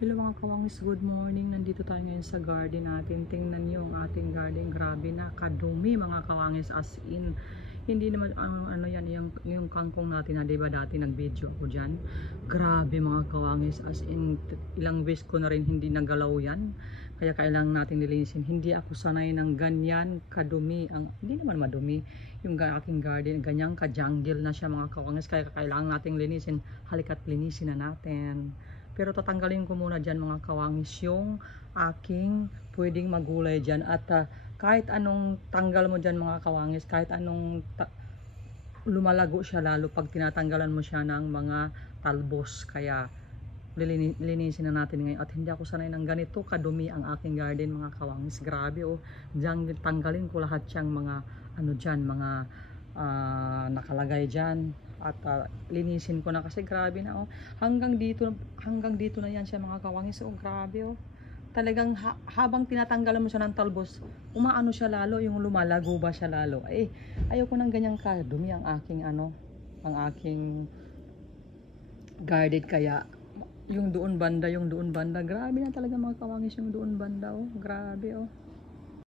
Hello mga kawangis, good morning. Nandito tayo ngayon sa garden natin. Tingnan niyo ang ating garden. Grabe na, kadumi mga kawangis, as in. Hindi naman ano yan, yung kangkong natin na diba dati nag-video ako dyan. Grabe mga kawangis, as in ilang weeks ko na rin hindi nagalaw yan. Kaya kailangan natin nilinisin. Hindi ako sanay ng ganyan kadumi. Hindi naman madumi yung aking garden. Ganyang ka-jungle na siya mga kawangis. Kaya kailangan natin linisin. Halika't linisin na natin. Pero tatanggalin ko muna dyan mga kawangis yung aking pwedeng magulay dyan. At kahit anong tanggal mo dyan mga kawangis, kahit anong lumalago siya lalo pag tinatanggalan mo siya ng mga talbos. Kaya linisin na natin ngayon. At hindi ako sanay ng ganito kadumi ang aking garden mga kawangis. Grabe oh. Diyan tanggalin ko lahat yung mga ano dyan, mga nakalagay dyan. At linisin ko na kasi grabe na oh. Hanggang dito na yan siya mga kawangis. Oh grabe oh. Talagang habang tinatanggalan mo siya ng talbos, umaano siya lalo, yung lumalago ba siya lalo. Ayoko nang ganyang kadumi ang aking ang aking garden. Kaya yung doon banda, grabe na talaga mga kawangis yung doon banda oh. Grabe oh.